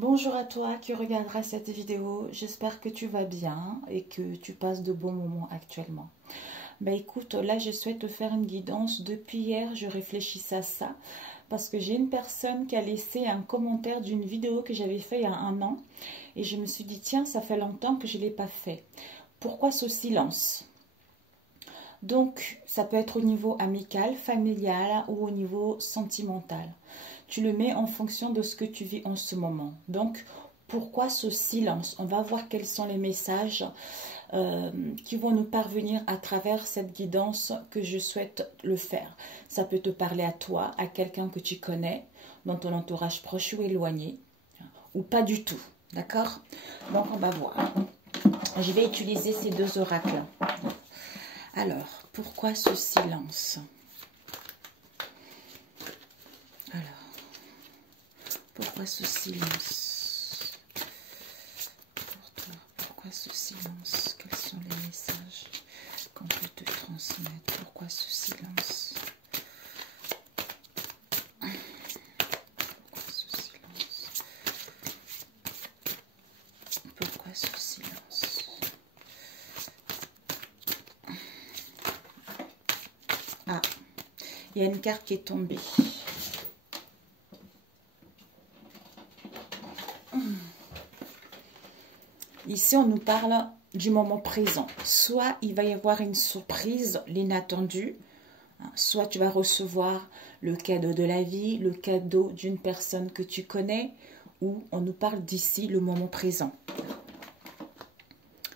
Bonjour à toi qui regarderas cette vidéo, j'espère que tu vas bien et que tu passes de bons moments actuellement. Écoute, là je souhaite te faire une guidance. Depuis hier, je réfléchissais à ça parce que j'ai une personne qui a laissé un commentaire d'une vidéo que j'avais fait il y a un an et je me suis dit tiens, ça fait longtemps que je ne l'ai pas fait. Pourquoi ce silence? Donc, ça peut être au niveau amical, familial ou au niveau sentimental. Tu le mets en fonction de ce que tu vis en ce moment. Donc, pourquoi ce silence? On va voir quels sont les messages qui vont nous parvenir à travers cette guidance que je souhaite le faire. Ça peut te parler à toi, à quelqu'un que tu connais, dans ton entourage proche ou éloigné, ou pas du tout. D'accord? Donc, on va voir. Je vais utiliser ces deux oracles. Alors, pourquoi ce silence? Alors, pourquoi ce silence? Pour toi, pourquoi ce silence? Quels sont les messages qu'on peut te transmettre? Pourquoi ce silence? Pourquoi ce silence? Pourquoi ce silence? Ah, il y a une carte qui est tombée. Ici, on nous parle du moment présent. Soit il va y avoir une surprise, l'inattendu. Soit tu vas recevoir le cadeau de la vie, le cadeau d'une personne que tu connais. Ou on nous parle d'ici, le moment présent.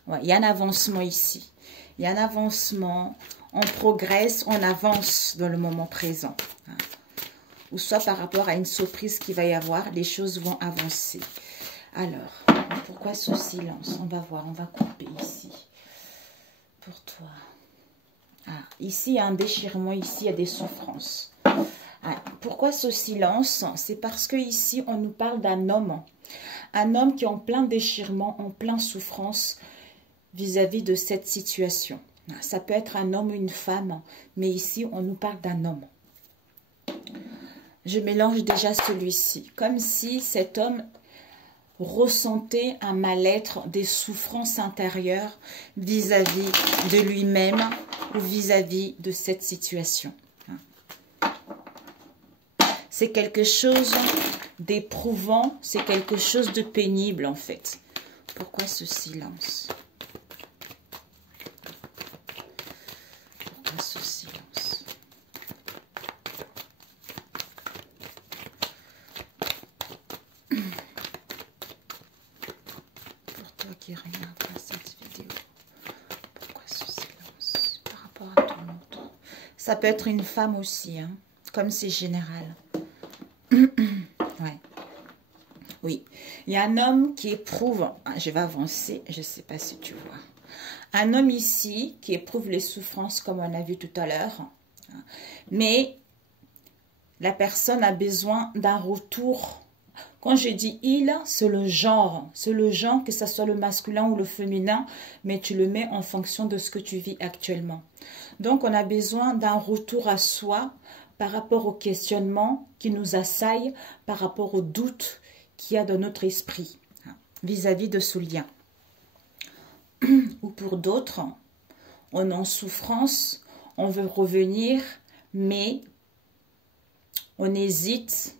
Ouais, il y a un avancement ici. Il y a un avancement. On progresse, on avance dans le moment présent. Ou soit par rapport à une surprise qu'il va y avoir, les choses vont avancer. Alors, pourquoi ce silence? On va voir, on va couper ici. Pour toi. Ah, ici, il y a un déchirement, ici, il y a des souffrances. Ah, pourquoi ce silence? C'est parce que ici, on nous parle d'un homme. Un homme qui est en plein déchirement, en plein souffrance vis-à-vis de cette situation. Ça peut être un homme ou une femme, mais ici, on nous parle d'un homme. Je mélange déjà celui-ci, comme si cet homme ressentait un mal-être, des souffrances intérieures vis-à-vis de lui-même ou vis-à-vis de cette situation. C'est quelque chose d'éprouvant, c'est quelque chose de pénible en fait. Pourquoi ce silence? Pourquoi ce silence? Pour toi qui regardes cette vidéo, pourquoi ce silence par rapport à ton autre? Ça peut être une femme aussi, hein, comme c'est général. Ouais. Oui, il y a un homme qui éprouve, je vais avancer, je ne sais pas si tu vois. Un homme ici qui éprouve les souffrances comme on a vu tout à l'heure, mais la personne a besoin d'un retour. Quand je dis il, c'est le genre, que ce soit le masculin ou le féminin, mais tu le mets en fonction de ce que tu vis actuellement. Donc on a besoin d'un retour à soi par rapport au questionnement qui nous assaille, par rapport aux doutes qu'il y a dans notre esprit vis-à-vis de ce lien. Ou pour d'autres, on est en souffrance, on veut revenir, mais on hésite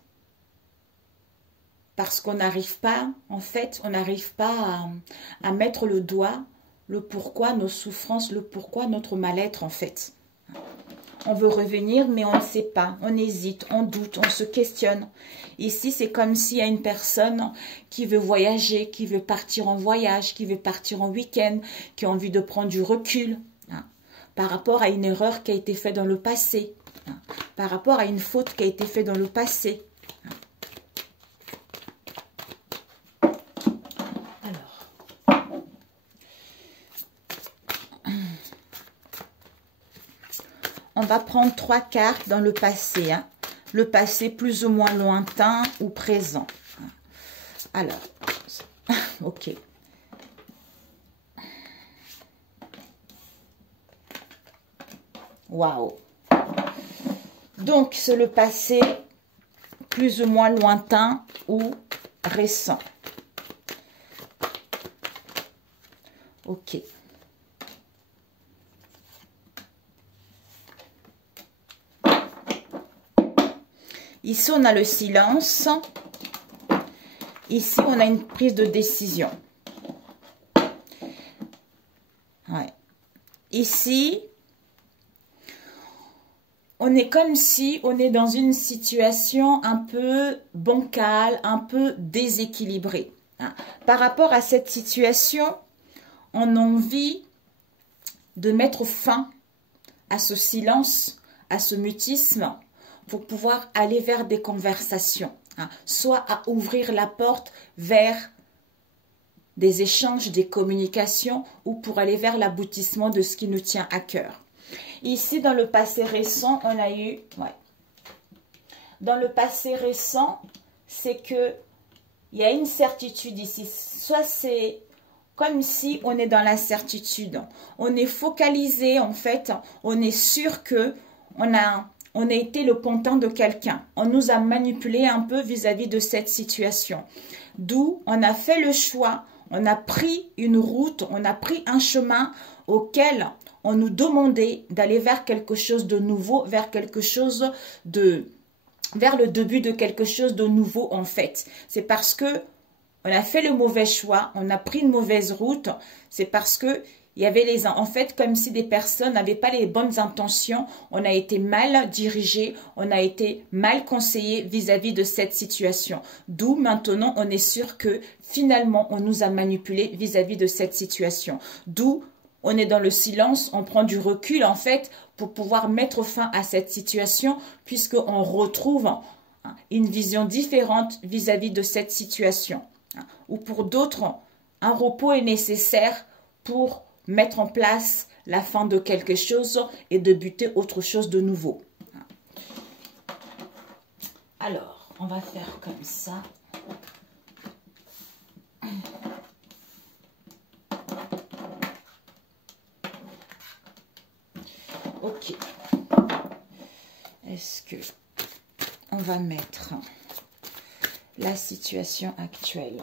parce qu'on n'arrive pas, en fait, on n'arrive pas à mettre le doigt, le pourquoi nos souffrances, le pourquoi notre mal-être en fait. On veut revenir, mais on ne sait pas. On hésite, on doute, on se questionne. Ici, c'est comme s'il y a une personne qui veut voyager, qui veut partir en voyage, qui veut partir en week-end, qui a envie de prendre du recul par rapport à une erreur qui a été faite dans le passé, par rapport à une faute qui a été faite dans le passé. On va prendre 3 cartes dans le passé. Le passé plus ou moins lointain ou présent. Alors, ok. Waouh. Donc, c'est le passé plus ou moins lointain ou récent. Ok. Ici, on a le silence. Ici, on a une prise de décision. Ouais. Ici, on est comme si on est dans une situation un peu bancale, un peu déséquilibrée. Par rapport à cette situation, on a envie de mettre fin à ce silence, à ce mutisme, pour pouvoir aller vers des conversations, soit à ouvrir la porte vers des échanges, des communications, ou pour aller vers l'aboutissement de ce qui nous tient à cœur. Ici, dans le passé récent, on a eu... Ouais. Dans le passé récent, c'est que il y a une certitude ici. Soit c'est comme si on est dans l'incertitude. On est focalisé, en fait. On est sûr que on a été le pantin de quelqu'un. On nous a manipulé un peu vis-à-vis de cette situation. D'où on a fait le choix, on a pris une route, on a pris un chemin auquel on nous demandait d'aller vers quelque chose de nouveau, vers quelque chose de... vers le début de quelque chose de nouveau en fait. C'est parce que on a fait le mauvais choix, on a pris une mauvaise route, c'est parce que il y avait en fait, comme si des personnes n'avaient pas les bonnes intentions, on a été mal dirigé, on a été mal conseillé vis-à-vis de cette situation. D'où maintenant, on est sûr que finalement, on nous a manipulé vis-à-vis de cette situation. D'où on est dans le silence, on prend du recul en fait pour pouvoir mettre fin à cette situation puisqu'on retrouve une vision différente vis-à-vis de cette situation. Ou pour d'autres, un repos est nécessaire pour mettre en place la fin de quelque chose et débuter autre chose de nouveau. Alors, on va faire comme ça. Ok. Est-ce que on va mettre la situation actuelle?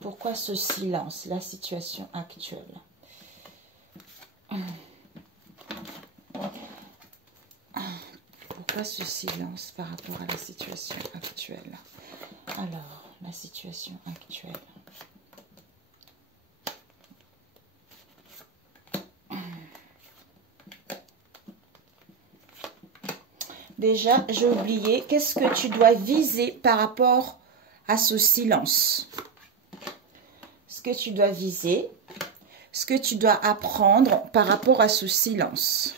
Pourquoi ce silence, la situation actuelle? Pourquoi ce silence par rapport à la situation actuelle? Alors, la situation actuelle. Déjà, j'ai oublié, qu'est-ce que tu dois viser par rapport à ce silence? Ce que tu dois viser, ce que tu dois apprendre par rapport à ce silence.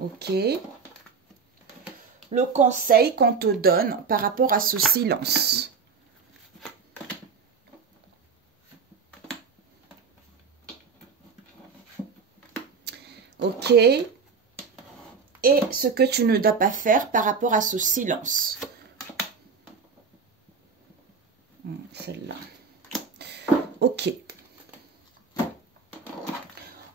Ok. Le conseil qu'on te donne par rapport à ce silence. Ok. Et ce que tu ne dois pas faire par rapport à ce silence. Celle-là. Ok.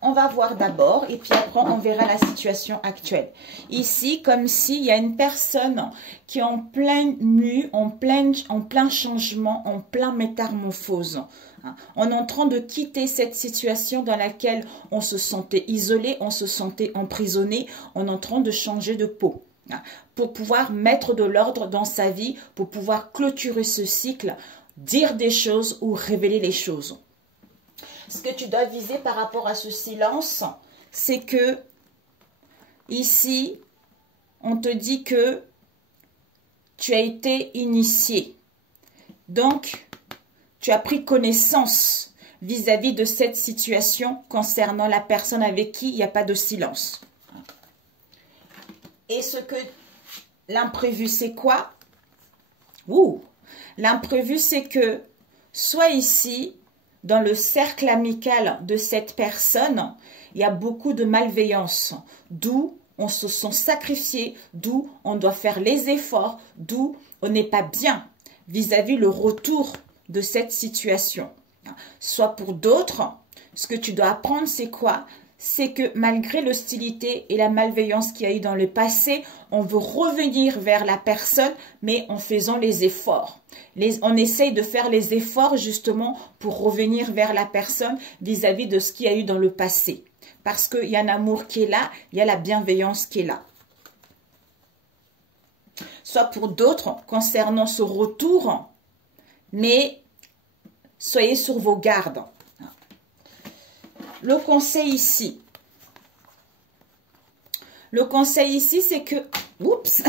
On va voir d'abord et puis après on verra la situation actuelle. Ici, comme s'il y a une personne qui est en plein mue, en plein changement, en plein métamorphose. On est en train de quitter cette situation dans laquelle on se sentait isolé, on se sentait emprisonné, on est en train de changer de peau. Pour pouvoir mettre de l'ordre dans sa vie, pour pouvoir clôturer ce cycle, dire des choses ou révéler les choses. Ce que tu dois viser par rapport à ce silence, c'est que ici, on te dit que tu as été initié. Donc, tu as pris connaissance vis-à-vis de cette situation concernant la personne avec qui il n'y a pas de silence. Et ce que l'imprévu, c'est quoi? L'imprévu, c'est que soit ici, dans le cercle amical de cette personne, il y a beaucoup de malveillance, d'où on se sent sacrifié, d'où on doit faire les efforts, d'où on n'est pas bien vis-à-vis le retour de cette situation. Soit pour d'autres, ce que tu dois apprendre, c'est quoi? c'est que malgré l'hostilité et la malveillance qu'il y a eu dans le passé, on veut revenir vers la personne, mais en faisant les efforts. On essaye de faire les efforts justement pour revenir vers la personne vis-à-vis de ce qu'il y a eu dans le passé. Parce qu'il y a un amour qui est là, il y a la bienveillance qui est là. Soit pour d'autres, concernant ce retour, mais soyez sur vos gardes. Le conseil ici, c'est que, oups,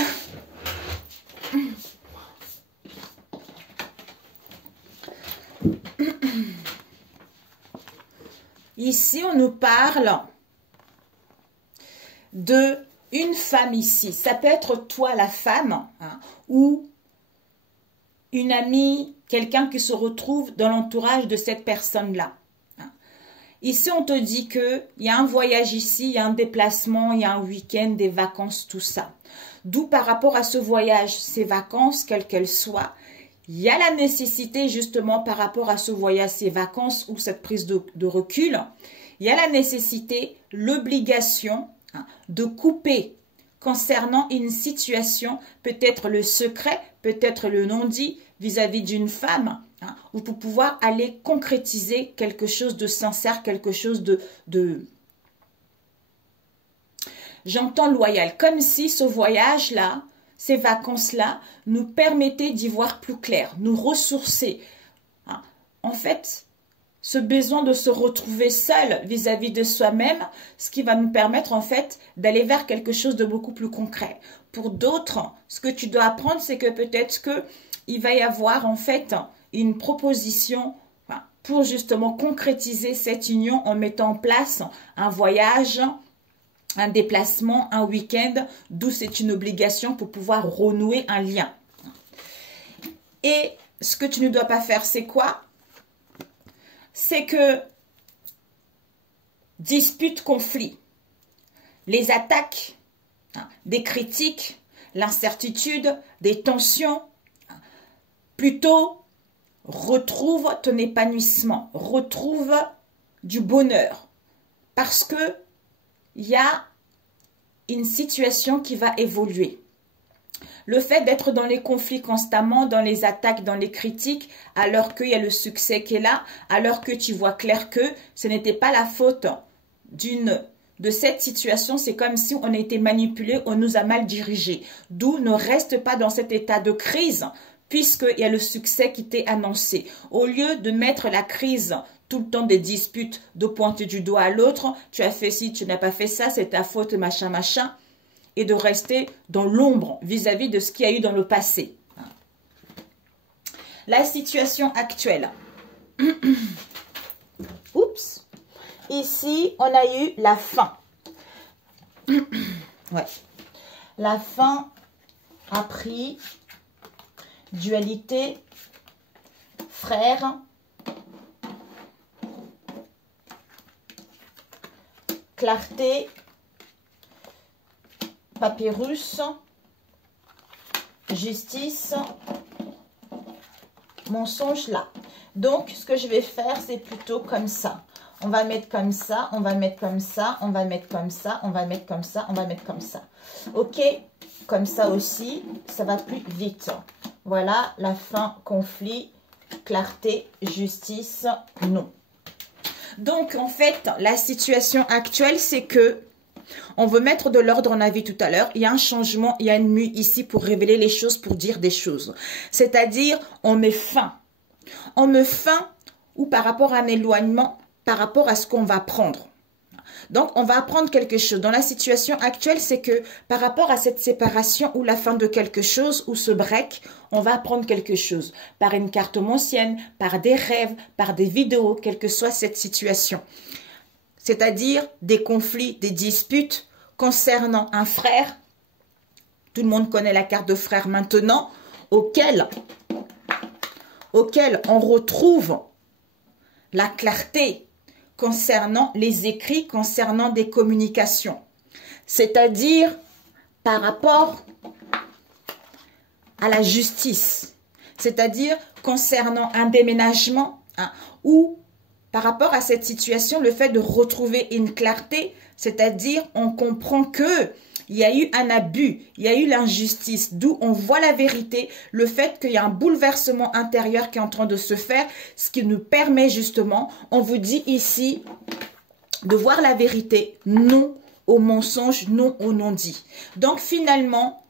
ici on nous parle de une femme ici. Ça peut être toi la femme, hein, ou une amie, quelqu'un qui se retrouve dans l'entourage de cette personne-là. Ici, on te dit qu'il y a un voyage ici, il y a un déplacement, il y a un week-end, des vacances, tout ça. D'où par rapport à ce voyage, ces vacances, quelles qu'elles soient, il y a la nécessité justement par rapport à ce voyage, ces vacances ou cette prise de recul, il y a la nécessité, l'obligation de couper concernant une situation, peut-être le secret, peut-être le non-dit vis-à-vis d'une femme, ou pour pouvoir aller concrétiser quelque chose de sincère, quelque chose de j'entends loyal, comme si ce voyage-là, ces vacances-là, nous permettaient d'y voir plus clair, nous ressourcer. En fait, ce besoin de se retrouver seul vis-à-vis de soi-même, ce qui va nous permettre en fait d'aller vers quelque chose de beaucoup plus concret. Pour d'autres, ce que tu dois apprendre, c'est que peut-être qu'il va y avoir en fait une proposition pour justement concrétiser cette union en mettant en place un voyage, un déplacement, un week-end, d'où c'est une obligation pour pouvoir renouer un lien. Et ce que tu ne dois pas faire, c'est quoi? C'est que dispute, conflit, les attaques, des critiques, l'incertitude, des tensions, plutôt retrouve ton épanouissement, retrouve du bonheur. Parce que il y a une situation qui va évoluer. Le fait d'être dans les conflits constamment, dans les attaques, dans les critiques, alors qu'il y a le succès qui est là, alors que tu vois clair que ce n'était pas la faute de cette situation, c'est comme si on a été manipulé, on nous a mal dirigé. D'où ne reste pas dans cet état de crise, puisqu'il y a le succès qui t'est annoncé. Au lieu de mettre la crise tout le temps des disputes, de pointer du doigt à l'autre, tu as fait ci, tu n'as pas fait ça, c'est ta faute, machin, machin, et de rester dans l'ombre vis-à-vis de ce qu'il y a eu dans le passé. La situation actuelle. Oups. Ici, on a eu la fin. Ouais. La fin a pris dualité, frère, clarté, papyrus, justice, mensonge là. Donc, ce que je vais faire, c'est plutôt comme ça. On va mettre comme ça, on va mettre comme ça, on va mettre comme ça, on va mettre comme ça, on va mettre comme ça. Ok, comme ça aussi, ça va plus vite. Voilà, la fin, conflit, clarté, justice, non. Donc, en fait, la situation actuelle, c'est que on veut mettre de l'ordre, on a vu tout à l'heure. Il y a un changement, il y a une mue ici pour révéler les choses, pour dire des choses. C'est-à-dire, on met fin. On met fin ou par rapport à un éloignement, par rapport à ce qu'on va prendre. Donc, on va apprendre quelque chose. Dans la situation actuelle, c'est que par rapport à cette séparation ou la fin de quelque chose ou ce break, on va apprendre quelque chose. Par une carte ancienne, par des rêves, par des vidéos, quelle que soit cette situation. C'est-à-dire des conflits, des disputes concernant un frère. Tout le monde connaît la carte de frère maintenant, auquel on retrouve la clarté concernant les écrits, concernant des communications. C'est-à-dire par rapport à la justice. C'est-à-dire concernant un déménagement ou par rapport à cette situation, le fait de retrouver une clarté, c'est-à-dire on comprend que il y a eu un abus, il y a eu l'injustice, d'où on voit la vérité, le fait qu'il y a un bouleversement intérieur qui est en train de se faire, ce qui nous permet justement, on vous dit ici, de voir la vérité, non au mensonge, non au non-dit. Donc finalement,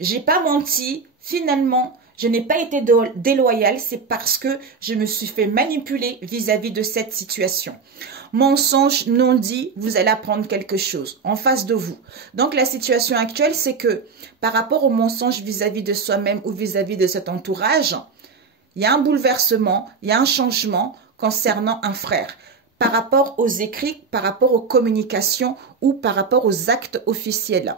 j'ai pas menti, finalement, je n'ai pas été déloyale, c'est parce que je me suis fait manipuler vis-à-vis de cette situation. Mensonge non dit, vous allez apprendre quelque chose en face de vous. Donc la situation actuelle, c'est que par rapport au mensonge vis-à-vis de soi-même ou vis-à-vis de cet entourage, il y a un bouleversement, il y a un changement concernant un frère. Par rapport aux écrits, par rapport aux communications ou par rapport aux actes officiels.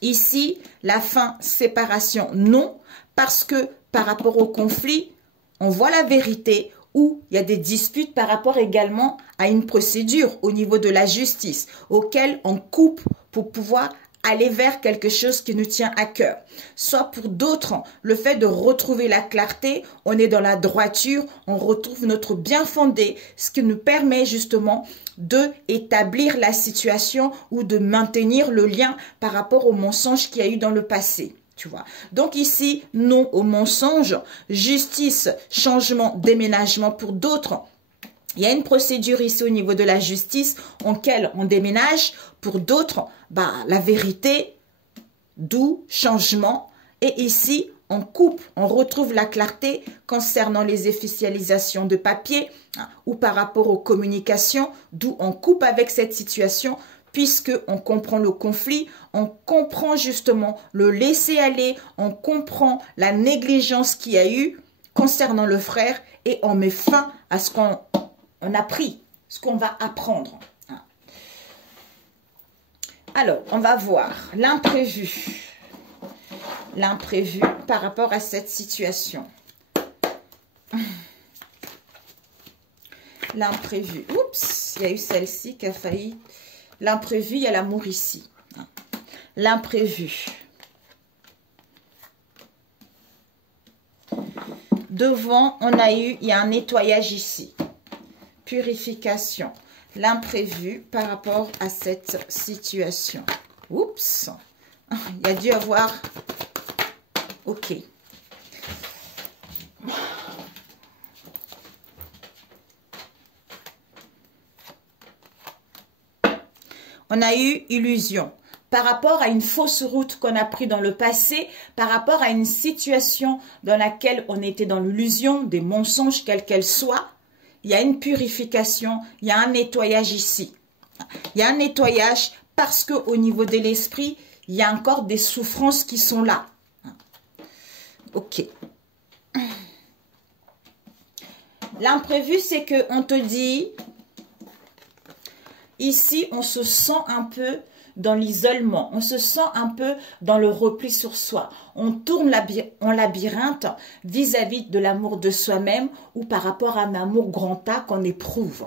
Ici, la fin, séparation, non, parce que par rapport au conflit, on voit la vérité ou il y a des disputes par rapport également à une procédure au niveau de la justice, auquel on coupe pour pouvoir aller vers quelque chose qui nous tient à cœur. Soit pour d'autres, le fait de retrouver la clarté, on est dans la droiture, on retrouve notre bien fondé, ce qui nous permet justement de établir la situation ou de maintenir le lien par rapport au mensonge qu'il y a eu dans le passé. Tu vois. Donc ici, non au mensonge, justice, changement, déménagement pour d'autres. Il y a une procédure ici au niveau de la justice en laquelle on déménage. Pour d'autres, la vérité, d'où changement. Et ici, on coupe, on retrouve la clarté concernant les officialisations de papier ou par rapport aux communications, d'où on coupe avec cette situation puisque on comprend le conflit, on comprend justement le laisser-aller, on comprend la négligence qu'il y a eu concernant le frère et on met fin à ce qu'on a pris, ce qu'on va apprendre. Alors, on va voir l'imprévu. L'imprévu par rapport à cette situation. L'imprévu. Oups, il y a eu celle-ci qui a failli. L'imprévu, il y a l'amour ici. L'imprévu. Devant, il y a un nettoyage ici. Purification. L'imprévu par rapport à cette situation. Oups. Il y a dû avoir... Ok. On a eu illusion par rapport à une fausse route qu'on a prise dans le passé, par rapport à une situation dans laquelle on était dans l'illusion, des mensonges, quels qu'elles soient. Il y a une purification, il y a un nettoyage ici. Il y a un nettoyage parce qu'au niveau de l'esprit, il y a encore des souffrances qui sont là. Ok. L'imprévu, c'est qu'on te dit... Ici, on se sent un peu dans l'isolement, on se sent un peu dans le repli sur soi. On tourne en labyrinthe vis-à-vis de l'amour de soi-même ou par rapport à un amour grand A qu'on éprouve.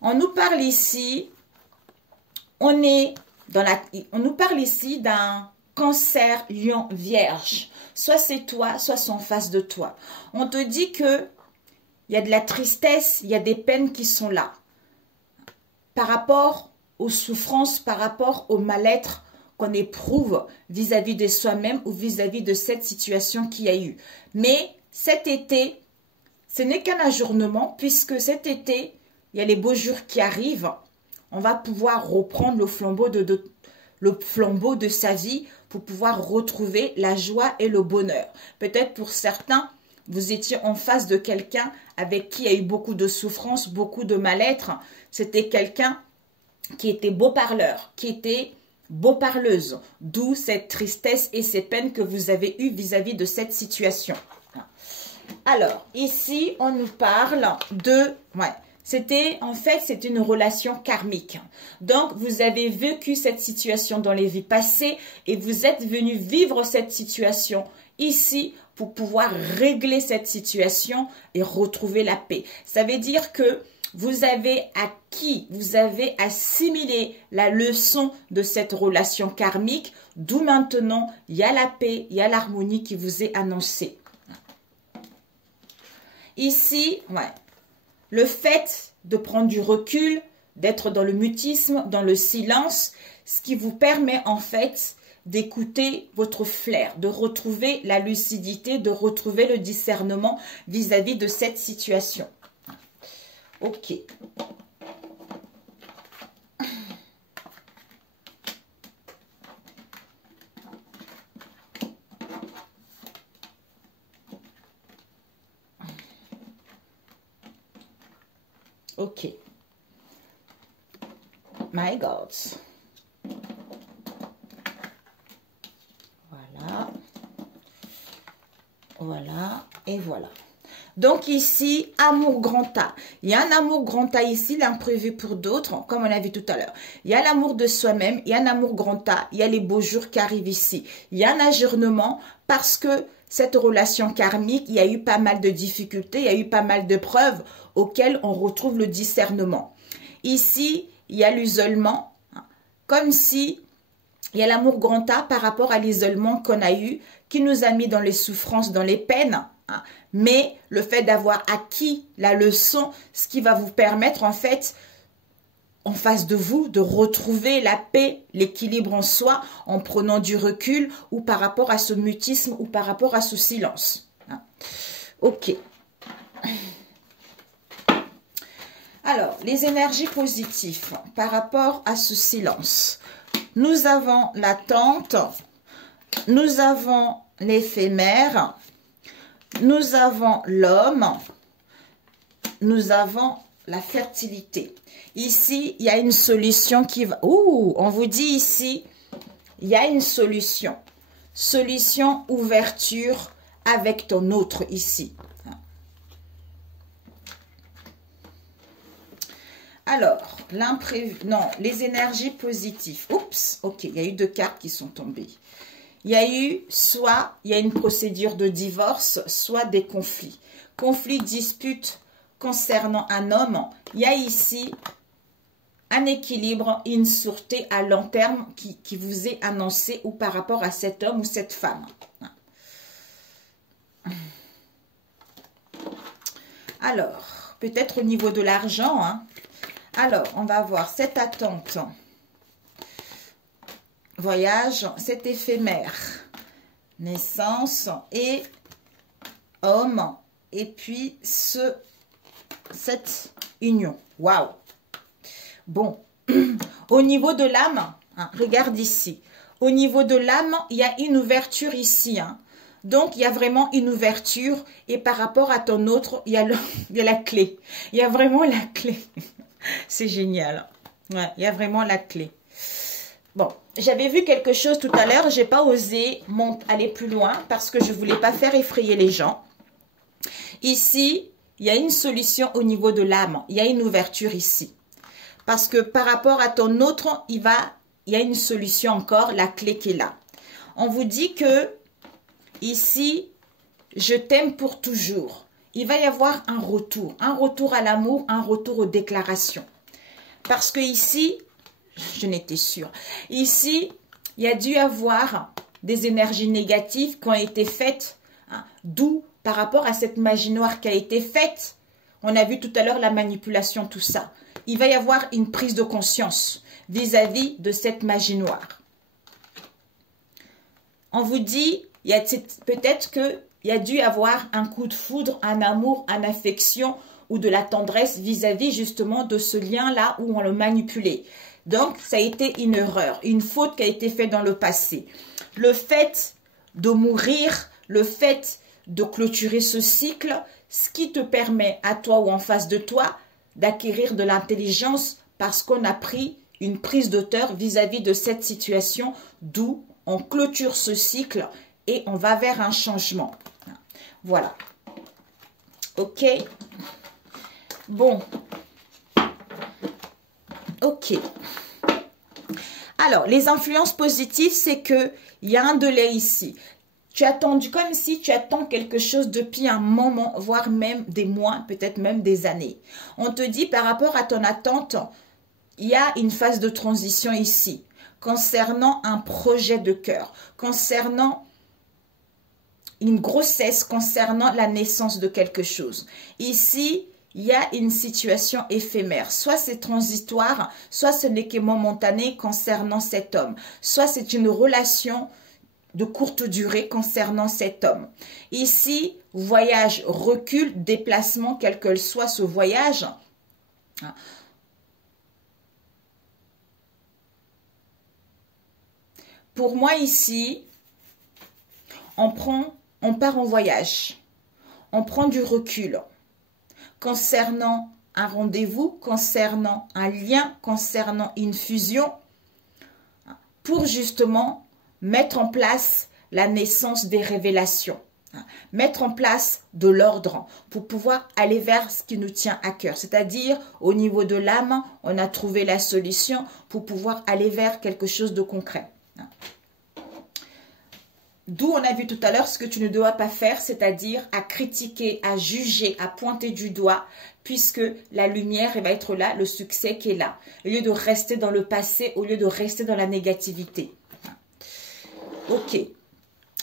On nous parle ici, on nous parle ici d'un cancer lion vierge. Soit c'est toi, soit c'est en face de toi. On te dit que il y a de la tristesse, il y a des peines qui sont là. Par rapport aux souffrances, par rapport au mal-être qu'on éprouve vis-à-vis de soi-même ou vis-à-vis de cette situation qu'il y a eu. Mais cet été, ce n'est qu'un ajournement puisque cet été, il y a les beaux jours qui arrivent. On va pouvoir reprendre le flambeau de sa vie pour pouvoir retrouver la joie et le bonheur. Peut-être pour certains, vous étiez en face de quelqu'un avec qui il y a eu beaucoup de souffrance, beaucoup de mal-être. C'était quelqu'un qui était beau parleur, qui était beau parleuse. D'où cette tristesse et ces peines que vous avez eues vis-à-vis de cette situation. Alors, ici, on nous parle de... En fait, c'est une relation karmique. Donc, vous avez vécu cette situation dans les vies passées et vous êtes venu vivre cette situation ici pour pouvoir régler cette situation et retrouver la paix. Ça veut dire que vous avez acquis, vous avez assimilé la leçon de cette relation karmique, d'où maintenant, il y a la paix, il y a l'harmonie qui vous est annoncée. Ici, le fait de prendre du recul, d'être dans le mutisme, dans le silence, ce qui vous permet en fait d'écouter votre flair, de retrouver la lucidité, de retrouver le discernement vis-à-vis de cette situation. Ok. Ok. My God. Voilà. Voilà. Et voilà. Donc ici, amour grand A. Il y a un amour grand A ici, l'imprévu pour d'autres, comme on a vu tout à l'heure. Il y a l'amour de soi-même, il y a un amour grand A, il y a les beaux jours qui arrivent ici. Il y a un ajournement parce que cette relation karmique, il y a eu pas mal de difficultés, il y a eu pas mal de preuves auxquelles on retrouve le discernement. Ici, il y a l'isolement, comme si il y a l'amour grand A par rapport à l'isolement qu'on a eu, qui nous a mis dans les souffrances, dans les peines, mais le fait d'avoir acquis la leçon, ce qui va vous permettre en fait, en face de vous, de retrouver la paix, l'équilibre en soi, en prenant du recul, ou par rapport à ce mutisme, ou par rapport à ce silence. Ok. Alors, les énergies positives par rapport à ce silence. Nous avons l'attente, nous avons l'éphémère, nous avons l'homme, nous avons la fertilité. Ici, il y a une solution qui va... Ouh, on vous dit ici, il y a une solution. Solution, ouverture avec ton autre ici. Alors, l'imprévu... Non, les énergies positives. Oups, ok, il y a eu 2 cartes qui sont tombées. Il y a eu soit, il y a une procédure de divorce, soit des conflits. Conflits, disputes concernant un homme. Il y a ici un équilibre, une sûreté à long terme qui vous est annoncé ou par rapport à cet homme ou cette femme. Alors, peut-être au niveau de l'argent. Alors, on va voir cette attente. Voyage, c'est éphémère. Naissance et homme. Et puis, cette union. Waouh! Bon, au niveau de l'âme, regarde ici. Au niveau de l'âme, il y a une ouverture ici. Donc, il y a vraiment une ouverture. Et par rapport à ton autre, il y a la clé. Il y a vraiment la clé. C'est génial. Ouais, il y a vraiment la clé. Bon, j'avais vu quelque chose tout à l'heure. Je n'ai pas osé aller plus loin parce que je ne voulais pas faire effrayer les gens. Ici, il y a une solution au niveau de l'âme. Il y a une ouverture ici. Parce que par rapport à ton autre, il y a une solution encore, la clé qui est là. On vous dit que ici, je t'aime pour toujours. Il va y avoir un retour à l'amour, un retour aux déclarations. Parce que ici, je n'étais sûre, ici, il y a dû avoir des énergies négatives qui ont été faites, d'où par rapport à cette magie noire qui a été faite. On a vu tout à l'heure la manipulation, tout ça. Il va y avoir une prise de conscience vis-à-vis de cette magie noire. On vous dit, peut-être qu'il y a dû avoir un coup de foudre, un amour, une affection ou de la tendresse vis-à-vis justement de ce lien-là où on le manipulait. Donc, ça a été une erreur, une faute qui a été faite dans le passé. Le fait de mourir, le fait de clôturer ce cycle, ce qui te permet à toi ou en face de toi d'acquérir de l'intelligence parce qu'on a pris une prise d'auteur vis-à-vis de cette situation, d'où on clôture ce cycle et on va vers un changement. Voilà. Ok. Bon. Ok. Alors, les influences positives, c'est qu'il y a un délai ici. Tu as attendu comme si tu attends quelque chose depuis un moment, voire même des mois, peut-être même des années. On te dit par rapport à ton attente, il y a une phase de transition ici, concernant un projet de cœur, concernant une grossesse, concernant la naissance de quelque chose. Ici, il y a une situation éphémère. Soit c'est transitoire, soit ce n'est que momentané concernant cet homme. Soit c'est une relation de courte durée concernant cet homme. Ici, voyage, recul, déplacement, quel que soit ce voyage. Pour moi ici, on part en voyage. On prend du recul concernant un rendez-vous, concernant un lien, concernant une fusion, pour justement mettre en place la naissance des révélations, mettre en place de l'ordre pour pouvoir aller vers ce qui nous tient à cœur. C'est-à-dire, au niveau de l'âme, on a trouvé la solution pour pouvoir aller vers quelque chose de concret. D'où on a vu tout à l'heure ce que tu ne dois pas faire, c'est-à-dire à critiquer, à juger, à pointer du doigt, puisque la lumière elle va être là, le succès qui est là. Au lieu de rester dans le passé, au lieu de rester dans la négativité. Ok.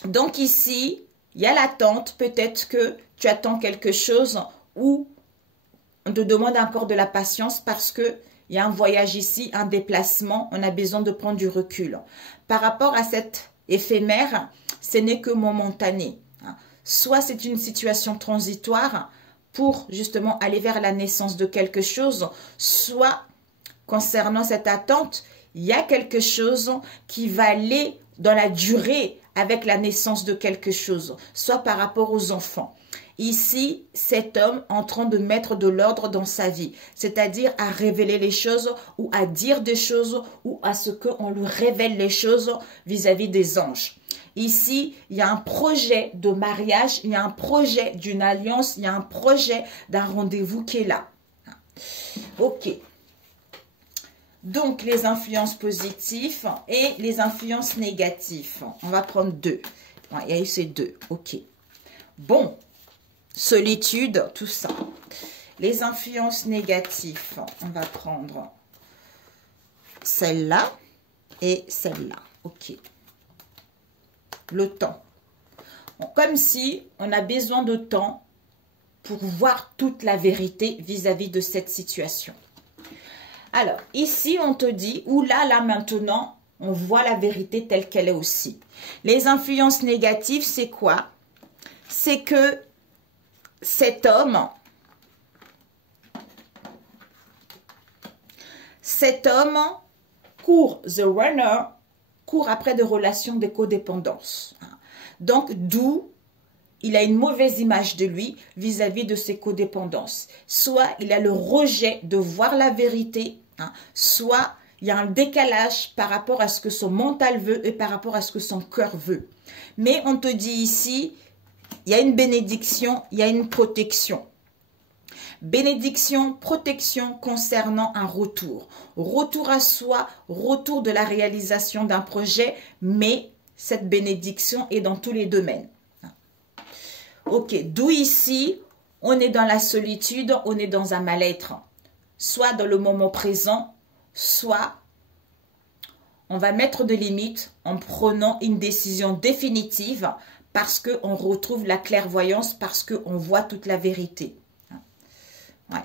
Donc ici, il y a l'attente. Peut-être que tu attends quelque chose ou on te demande encore de la patience parce que il y a un voyage ici, un déplacement. On a besoin de prendre du recul. Par rapport à cet éphémère, ce n'est que momentané. Soit c'est une situation transitoire pour justement aller vers la naissance de quelque chose, soit concernant cette attente, il y a quelque chose qui va aller dans la durée avec la naissance de quelque chose, soit par rapport aux enfants. Ici, cet homme en train de mettre de l'ordre dans sa vie, c'est-à-dire à révéler les choses ou à dire des choses ou à ce qu'on lui révèle les choses vis-à-vis des anges. Ici, il y a un projet de mariage, il y a un projet d'une alliance, il y a un projet d'un rendez-vous qui est là. Ok. Donc, les influences positives et les influences négatives. On va prendre deux. Bon, il y a eu ces deux. Ok. Bon. Solitude, tout ça. Les influences négatives. On va prendre celle-là et celle-là. Ok. Le temps. Bon, comme si on a besoin de temps pour voir toute la vérité vis-à-vis de cette situation. Alors, ici, on te dit, ou là, maintenant, on voit la vérité telle qu'elle est aussi. Les influences négatives, c'est quoi? C'est que cet homme court, the runner, court après des relations de codépendance. Donc, d'où il a une mauvaise image de lui vis-à-vis de ses codépendances. Soit il a le rejet de voir la vérité, soit il y a un décalage par rapport à ce que son mental veut et par rapport à ce que son cœur veut. Mais on te dit ici, il y a une bénédiction, il y a une protection. Bénédiction, protection concernant un retour. Retour à soi, retour de la réalisation d'un projet, mais cette bénédiction est dans tous les domaines. Ok, d'où ici, on est dans la solitude, on est dans un mal-être. Soit dans le moment présent, soit on va mettre des limites en prenant une décision définitive parce qu'on retrouve la clairvoyance, parce qu'on voit toute la vérité. Ouais.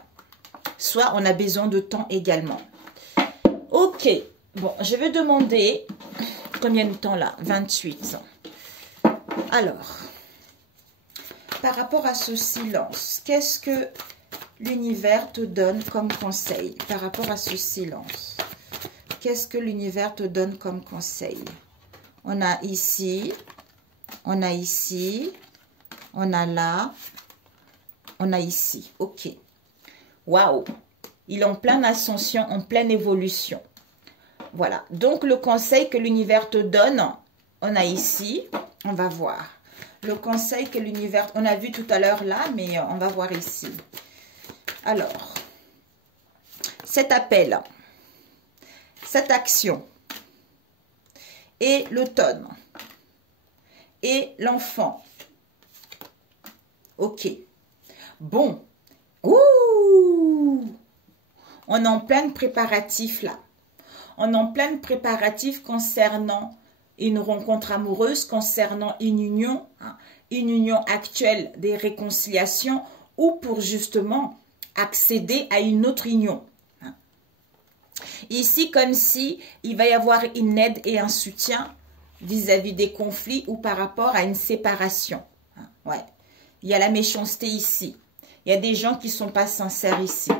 Soit on a besoin de temps également. Ok, bon, je vais demander combien de temps là? 28. Alors, par rapport à ce silence, qu'est-ce que l'univers te donne comme conseil par rapport à ce silence? Qu'est-ce que l'univers te donne comme conseil? On a ici, on a ici, on a là, on a ici. Ok. Waouh! Il est en pleine ascension, en pleine évolution. Voilà. Donc, le conseil que l'univers te donne, on a ici, on va voir. Le conseil que l'univers... On a vu tout à l'heure là, mais on va voir ici. Alors, cet appel, cette action, et l'automne, et l'enfant. Ok. Bon. Ouh! On est en plein préparatif là. On est en plein préparatif concernant une rencontre amoureuse, concernant une union actuelle, des réconciliations, ou pour justement accéder à une autre union. Ici, comme si il va y avoir une aide et un soutien vis-à-vis des conflits ou par rapport à une séparation. Ouais. Il y a la méchanceté ici. Il y a des gens qui ne sont pas sincères ici.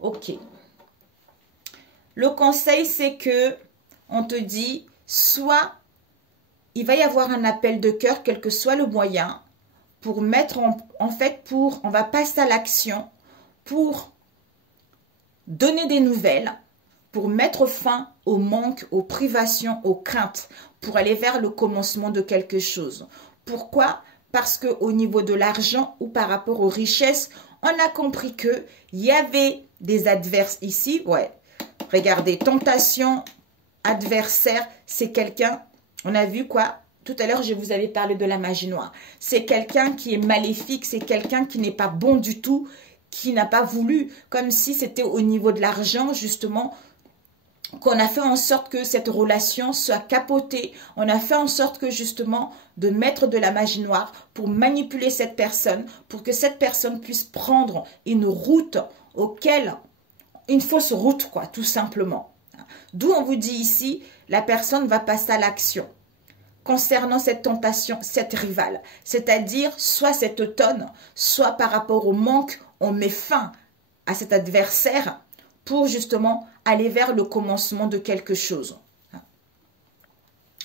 Ok. Le conseil, c'est que on te dit, soit il va y avoir un appel de cœur, quel que soit le moyen, pour mettre on va passer à l'action pour donner des nouvelles, pour mettre fin au manque, aux privations, aux craintes, pour aller vers le commencement de quelque chose. Pourquoi? Parce qu'au niveau de l'argent ou par rapport aux richesses, on a compris qu'il y avait des adverses ici. Ouais, regardez, tentation, adversaire, c'est quelqu'un, on a vu quoi? Tout à l'heure, je vous avais parlé de la magie noire. C'est quelqu'un qui est maléfique, c'est quelqu'un qui n'est pas bon du tout, qui n'a pas voulu, comme si c'était au niveau de l'argent, justement, qu'on a fait en sorte que cette relation soit capotée. On a fait en sorte que, justement, de mettre de la magie noire pour manipuler cette personne, pour que cette personne puisse prendre une route une fausse route, quoi, tout simplement. D'où on vous dit ici, la personne va passer à l'action concernant cette tentation, cette rivale. C'est-à-dire, soit cet automne, soit par rapport au manque, on met fin à cet adversaire pour justement aller vers le commencement de quelque chose.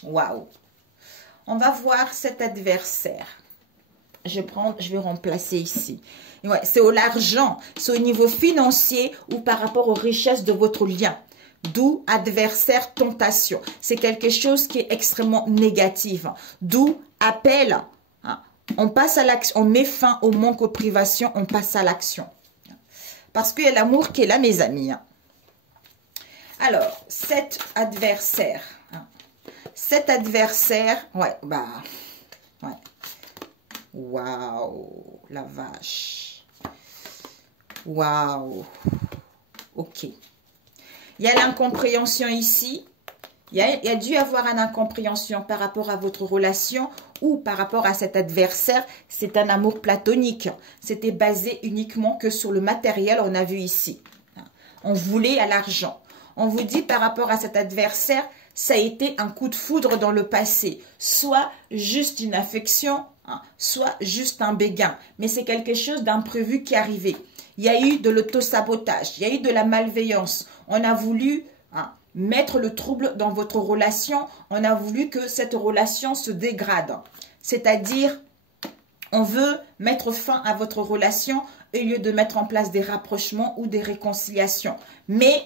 Waouh! On va voir cet adversaire. Je vais remplacer ici. Ouais, c'est l'argent, c'est au niveau financier ou par rapport aux richesses de votre lien. D'où adversaire, tentation. C'est quelque chose qui est extrêmement négatif. D'où appel. On passe à l'action, on met fin au manque, aux privations, on passe à l'action. Parce qu'il y a l'amour qui est là, mes amis. Alors, cet adversaire. Cet adversaire, ouais. Waouh, la vache. Waouh. Ok. Il y a l'incompréhension ici. Il y a dû y avoir une incompréhension par rapport à votre relation ou par rapport à cet adversaire. C'est un amour platonique. C'était basé uniquement que sur le matériel, on a vu ici. On voulait à l'argent. On vous dit par rapport à cet adversaire, ça a été un coup de foudre dans le passé. Soit juste une affection, soit juste un béguin. Mais c'est quelque chose d'imprévu qui est arrivé. Il y a eu de l'autosabotage, il y a eu de la malveillance. On a voulu mettre le trouble dans votre relation. On a voulu que cette relation se dégrade. C'est-à-dire, on veut mettre fin à votre relation au lieu de mettre en place des rapprochements ou des réconciliations. Mais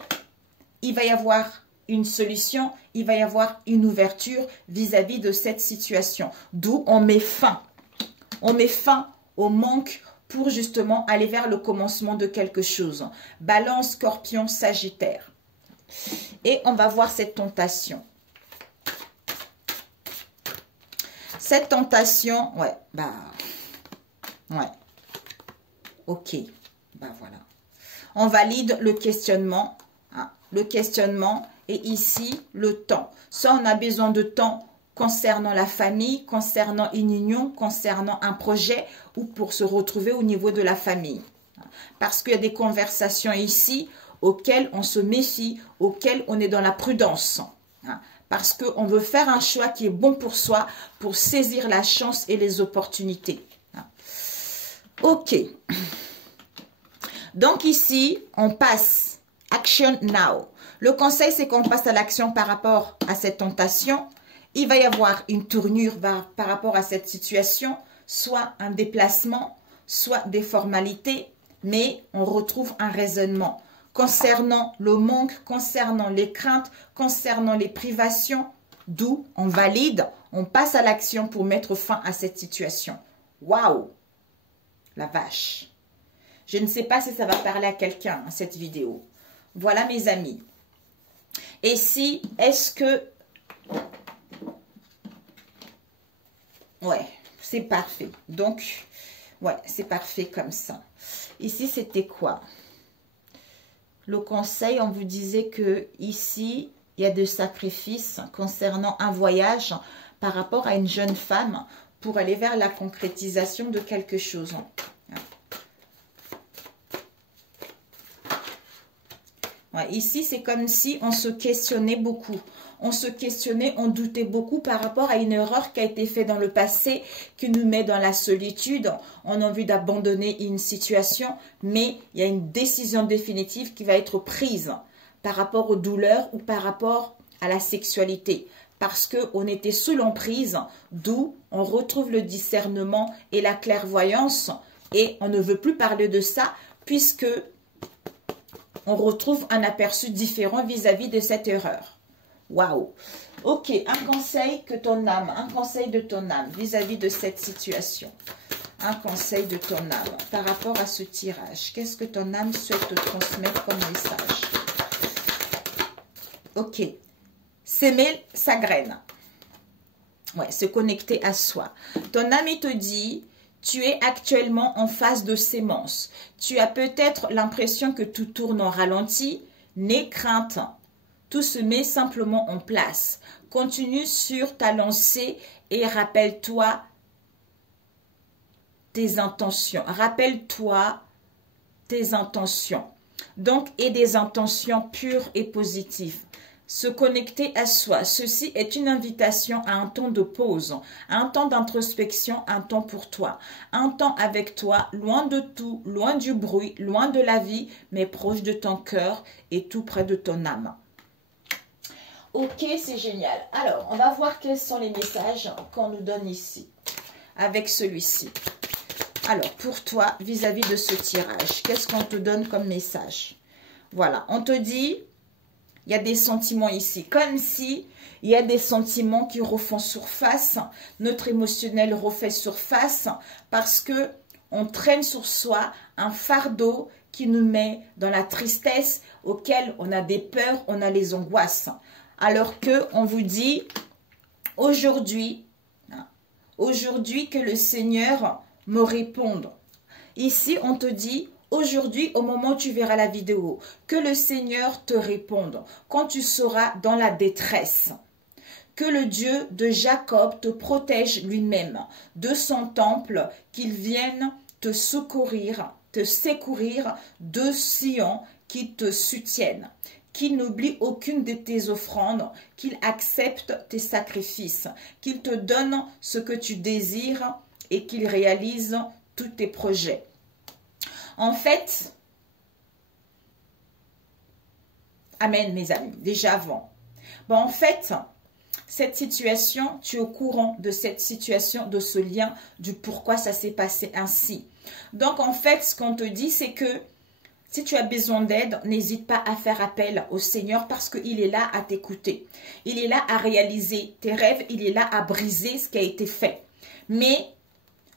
il va y avoir une solution, il va y avoir une ouverture vis-à-vis de cette situation. D'où on met fin. On met fin au manque pour justement aller vers le commencement de quelque chose. Balance, Scorpion, Sagittaire. Et on va voir cette tentation. Cette tentation, ouais. Ok, voilà. On valide le questionnement. Le questionnement et ici, le temps. Soit on a besoin de temps concernant la famille, concernant une union, concernant un projet ou pour se retrouver au niveau de la famille. Parce qu'il y a des conversations ici auxquelles on se méfie, auxquelles on est dans la prudence. Parce qu'on veut faire un choix qui est bon pour soi, pour saisir la chance et les opportunités. Ok. Donc ici, on passe. Action now. Le conseil, c'est qu'on passe à l'action par rapport à cette tentation. Il va y avoir une tournure par rapport à cette situation, soit un déplacement, soit des formalités, mais on retrouve un raisonnement concernant le manque, concernant les craintes, concernant les privations, d'où on valide, on passe à l'action pour mettre fin à cette situation. Waouh! La vache! Je ne sais pas si ça va parler à quelqu'un, cette vidéo. Voilà mes amis. Et si, est-ce que... Ouais, c'est parfait. Donc, ouais, c'est parfait comme ça. Ici, c'était quoi? Le conseil, on vous disait que ici, il y a des sacrifices concernant un voyage par rapport à une jeune femme pour aller vers la concrétisation de quelque chose. Ouais, ici, c'est comme si on se questionnait beaucoup. On se questionnait, on doutait beaucoup par rapport à une erreur qui a été faite dans le passé, qui nous met dans la solitude. On a envie d'abandonner une situation, mais il y a une décision définitive qui va être prise par rapport aux douleurs ou par rapport à la sexualité. Parce qu'on était sous l'emprise, d'où on retrouve le discernement et la clairvoyance. Et on ne veut plus parler de ça, puisque on retrouve un aperçu différent vis-à-vis de cette erreur. Waouh! Ok, un conseil que ton âme, un conseil de ton âme vis-à-vis de cette situation. Un conseil de ton âme par rapport à ce tirage. Qu'est-ce que ton âme souhaite te transmettre comme message? Ok. S'aimer sa graine. Ouais, se connecter à soi. Ton âme, il te dit... Tu es actuellement en phase de sémence. Tu as peut-être l'impression que tout tourne en ralenti. N'aie crainte. Tout se met simplement en place. Continue sur ta lancée et rappelle-toi tes intentions. Rappelle-toi tes intentions. Donc, et des intentions pures et positives. Se connecter à soi. Ceci est une invitation à un temps de pause, à un temps d'introspection, un temps pour toi. Un temps avec toi, loin de tout, loin du bruit, loin de la vie, mais proche de ton cœur et tout près de ton âme. Ok, c'est génial. Alors, on va voir quels sont les messages qu'on nous donne ici, avec celui-ci. Alors, pour toi, vis-à-vis de ce tirage, qu'est-ce qu'on te donne comme message? Voilà, on te dit... Il y a des sentiments ici, comme si il y a des sentiments qui refont surface. Notre émotionnel refait surface parce que on traîne sur soi un fardeau qui nous met dans la tristesse, auquel on a des peurs, on a les angoisses. Alors que on vous dit aujourd'hui, aujourd'hui que le Seigneur me réponde. Ici, on te dit... Aujourd'hui, au moment où tu verras la vidéo, que le Seigneur te réponde quand tu seras dans la détresse. Que le Dieu de Jacob te protège lui-même de son temple, qu'il vienne te secourir de Sion, qui te soutienne, qu'il n'oublie aucune de tes offrandes, qu'il accepte tes sacrifices, qu'il te donne ce que tu désires et qu'il réalise tous tes projets. En fait, amen mes amis, déjà avant. Bon, en fait, cette situation, tu es au courant de cette situation, de ce lien, du pourquoi ça s'est passé ainsi. Donc, en fait, ce qu'on te dit, c'est que si tu as besoin d'aide, n'hésite pas à faire appel au Seigneur parce qu'il est là à t'écouter. Il est là à réaliser tes rêves, il est là à briser ce qui a été fait. Mais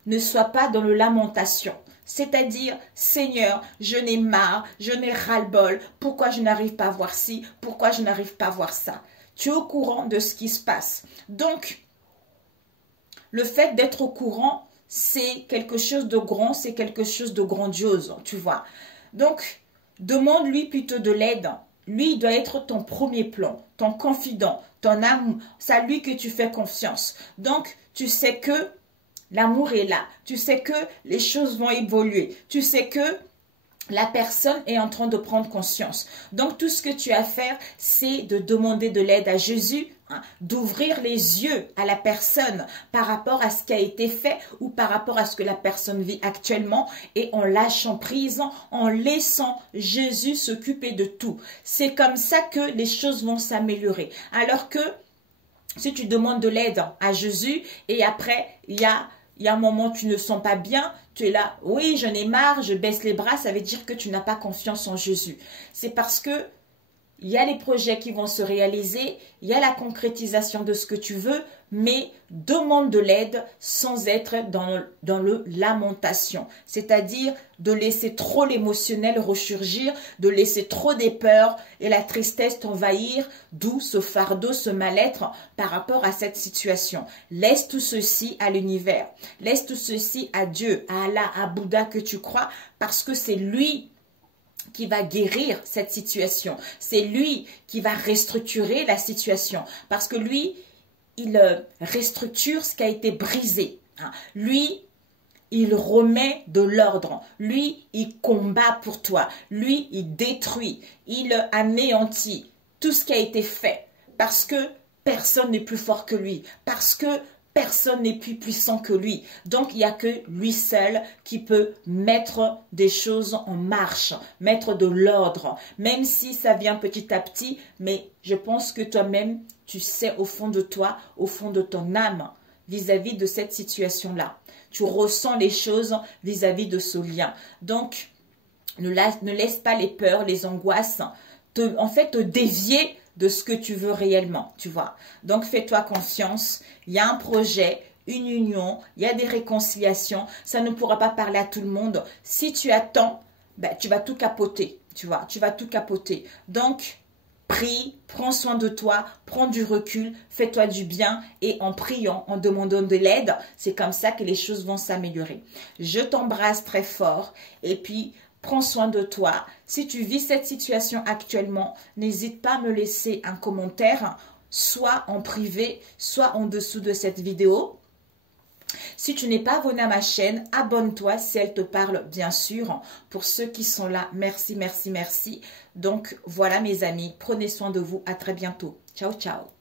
ne sois pas dans le lamentation. C'est-à-dire, Seigneur, je n'ai marre, je n'ai ras-le-bol, pourquoi je n'arrive pas à voir ci, pourquoi je n'arrive pas à voir ça. Tu es au courant de ce qui se passe. Donc, le fait d'être au courant, c'est quelque chose de grand, c'est quelque chose de grandiose, tu vois. Donc, demande-lui plutôt de l'aide. Lui, il doit être ton premier plan, ton confident, ton amour. C'est à lui que tu fais confiance. Donc, tu sais que l'amour est là. Tu sais que les choses vont évoluer. Tu sais que la personne est en train de prendre conscience. Donc, tout ce que tu as à faire, c'est de demander de l'aide à Jésus, d'ouvrir les yeux à la personne par rapport à ce qui a été fait ou par rapport à ce que la personne vit actuellement et en lâchant prise, en laissant Jésus s'occuper de tout. C'est comme ça que les choses vont s'améliorer. Alors que si tu demandes de l'aide à Jésus et après, il y a un moment où tu ne sens pas bien, tu es là, oui, j'en ai marre, je baisse les bras, ça veut dire que tu n'as pas confiance en Jésus. C'est parce que il y a les projets qui vont se réaliser, il y a la concrétisation de ce que tu veux, mais demande de l'aide sans être dans le lamentation. C'est-à-dire de laisser trop l'émotionnel ressurgir, de laisser trop des peurs et la tristesse t'envahir, d'où ce fardeau, ce mal-être par rapport à cette situation. Laisse tout ceci à l'univers. Laisse tout ceci à Dieu, à Allah, à Bouddha que tu crois, parce que c'est lui qui va guérir cette situation. C'est lui qui va restructurer la situation. Parce que lui, il restructure ce qui a été brisé. Lui, il remet de l'ordre. Lui, il combat pour toi. Lui, il détruit, il anéantit tout ce qui a été fait. Parce que personne n'est plus fort que lui. Parce que personne n'est plus puissant que lui. Donc, il n'y a que lui seul qui peut mettre des choses en marche, mettre de l'ordre, même si ça vient petit à petit. Mais je pense que toi-même, tu sais au fond de toi, au fond de ton âme, vis-à-vis de cette situation-là. Tu ressens les choses vis-à-vis de ce lien. Donc, ne laisse pas les peurs, les angoisses, te dévier de ce que tu veux réellement, tu vois. Donc, fais-toi confiance. Il y a un projet, une union, il y a des réconciliations. Ça ne pourra pas parler à tout le monde. Si tu attends, ben, tu vas tout capoter, tu vois. Tu vas tout capoter. Donc, prie, prends soin de toi, prends du recul, fais-toi du bien et en priant, en demandant de l'aide, c'est comme ça que les choses vont s'améliorer. Je t'embrasse très fort et puis prends soin de toi. Si tu vis cette situation actuellement, n'hésite pas à me laisser un commentaire, soit en privé, soit en dessous de cette vidéo. Si tu n'es pas abonné à ma chaîne, abonne-toi si elle te parle, bien sûr. Pour ceux qui sont là, merci, merci, merci. Donc, voilà mes amis, prenez soin de vous. À très bientôt. Ciao, ciao.